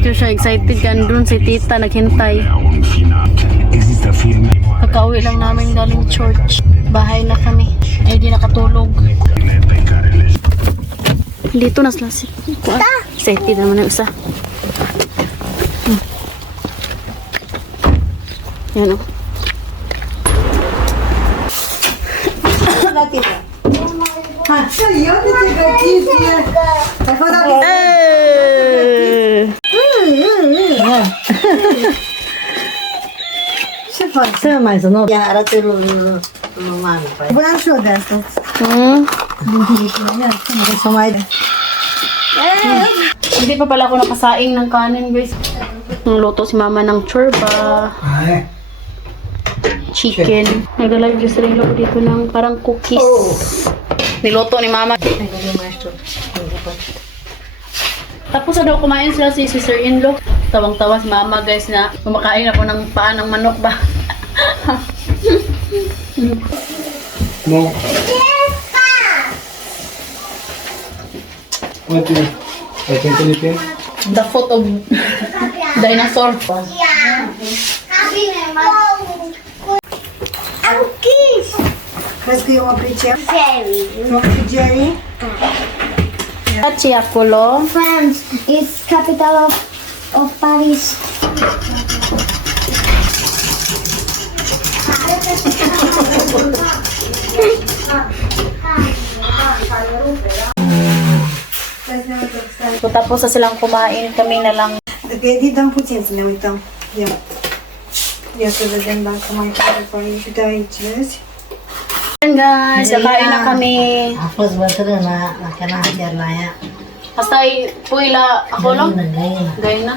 to siya excited kan dun si tita naghintay. Kakauwi lang namin galing church. Bahay na kami. Ay di nakatulog. Dito na sila si Kuya. Excited naman yung isa. Hmm. Yan oh. o. Eh! Ahora te lo, lo, lo mando. pues. Buenas tardes. Hmm. Sumay. Hindi pa pala ako nakasaing ng kanin, guys. Nangluto si mama ng chorba. Chicken. Nagdala yung sarili ko dito ng parang cookies. Niluto ni mama. Tapos ano, kumain sila si sister-in-law. Tawang-tawa si mama, guys, na kumakain ako ng paa ng manok ba. No. What is it? I can Philippine. The foot of dinosaur. Mas que uma pizza. Uma pizzeria. Chiaculo. France is capital of, of Paris. So, tapos sa silang kumain, kami na lang. Dedi dam Putin zginęły tam. Ja. Ja to wygląda jako moje telefony. Witajcie. Ayan guys, nakain na kami. Ako sa bato na na nakanahajar na ya. Hasta ay puila ako lang. Gaya na.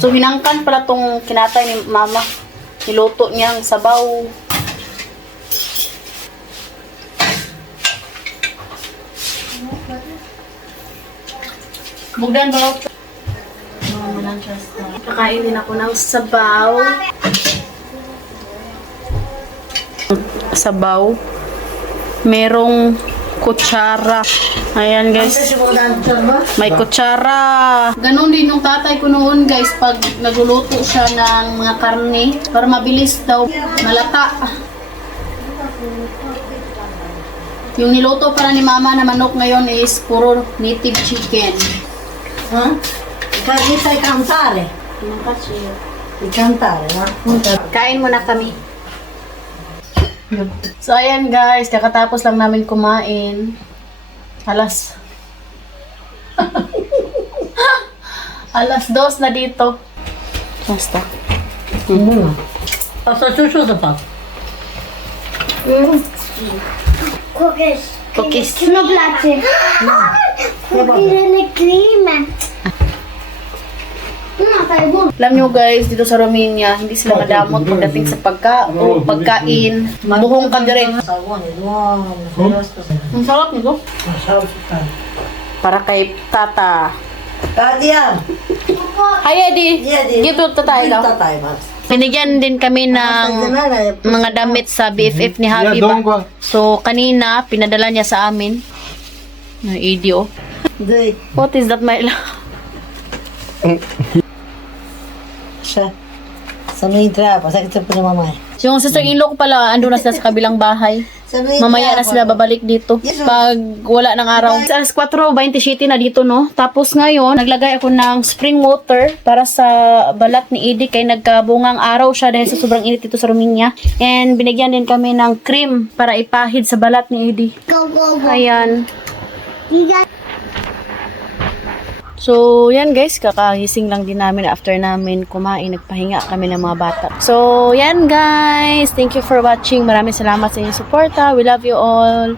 So hinangkan pala tong kinatay ni mama. Niluto niya ang sabaw. Bugdan ba? Kakain din ako ng sabaw. Sabaw. Merong kutsara. Ayan guys. May kutsara. Ganon din yung tatay ko noon guys pag nagluluto siya ng mga karne para mabilis daw malata. Yung niluto para ni mama na manok ngayon is puro native chicken. Ha? Kasi sa cantare. I cantare, no? Kain muna kami. So ayan guys, kakatapos lang namin kumain. Alas. Alas dos na dito. Basta. Mm. Pasa susunod pa. Cookies. Cookies. Cookies klima. No, tayo Alam nyo guys, dito sa Romania, hindi sila madamot pagdating sa pagka o pagkain. Buhong ka direct. Sabon, ito. Ang sarap nito. Para kay tata. Kadiyan. Hi Eddie! Di. Dito tatay ka. Tatay ba? Binigyan din kami ng mga damit sa BFF ni Habi ba? So, kanina, pinadala niya sa amin. Na idio. Di. What is that, my love? Siya. Sa may trapa. Sakit sa puno mamay. Yung sister-in-law ko pala, ando na sila sa kabilang bahay. Sa may Mamaya na sila babalik dito. Pag wala ng araw. Sa alas 4.27 na dito, no? Tapos ngayon, naglagay ako ng spring water para sa balat ni Edie kay nagkabungang araw siya dahil sa sobrang init dito sa Romania. And binigyan din kami ng cream para ipahid sa balat ni Edie. Go, go, go. Ayan. You. So, yan guys, kakagising lang din namin after namin kumain, nagpahinga kami ng mga bata. So, yan guys, thank you for watching. Maraming salamat sa inyong suporta. We love you all.